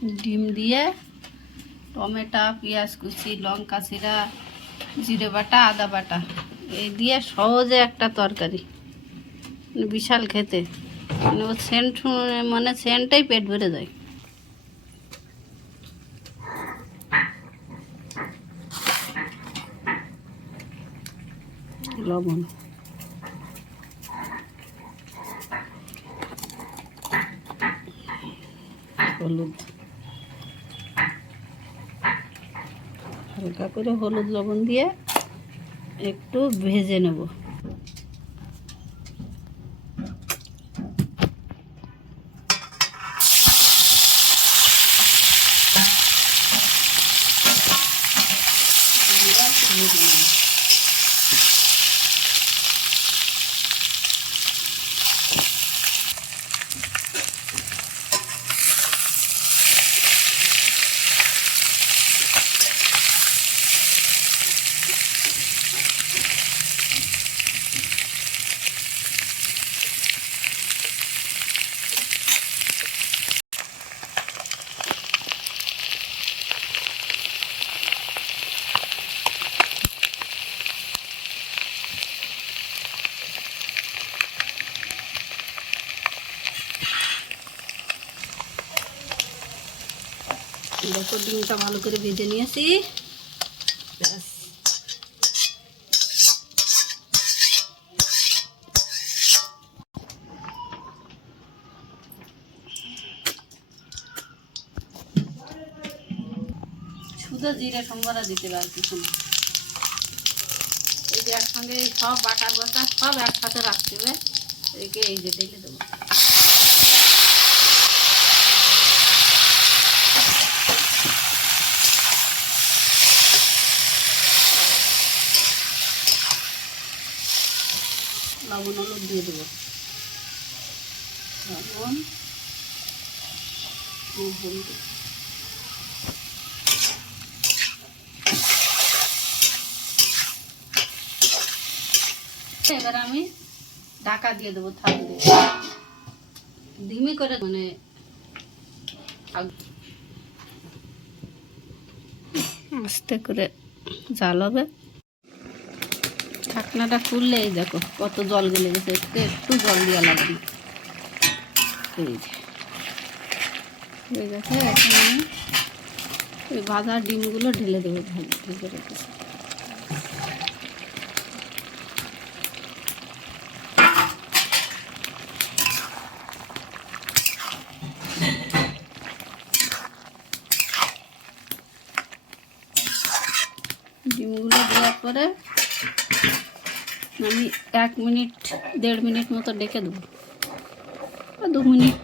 ডিম দিয়ে টমেটো, পেঁয়াজ কুচি, লঙ্কা চিরা, জিরে বাটা, আদা বাটা এই দিয়ে সহজে একটা তরকারি, বিশাল খেতে। মানে ও সেন্ট, মানে সেন্টটাই পেট ভরে যায়। লবণ, হলুদ, হালকা করে হলুদ লবণ দিয়ে একটু ভেজে নেব। দেখো ডিমটা ভালো করে ভেজে নিয়েছি। ব্যাস, শুধু জিরে সম্বরা দিতে হবে আর কিছু না। এই যে একসঙ্গে সব বাটা বাটা সব একসাথে রাখতে হবে। একে এই যে ঢেলে দেবো। লবণ হলুদ দিয়ে দেবো। লবণ হলুদ, এবার আমি ঢাকা দিয়ে দেবো থাক দিয়ে, ধিমি করে, মানে আস্তে করে জাল হবে। ঢাকনাটা খুললে এই দেখো কত জল গেলে গেছে, একটু জল দেওয়া লাগবে। এই যে হয়ে গেছে। এখন আমি ওই ভাজা ডিমগুলো ঢেলে দেবো। ভেজে রেখেছি। ডিমগুলো দেওয়ার পরে আমি 1 মিনিট 1.5 মিনিট মতো ডেকে দেবো, 2 মিনিট।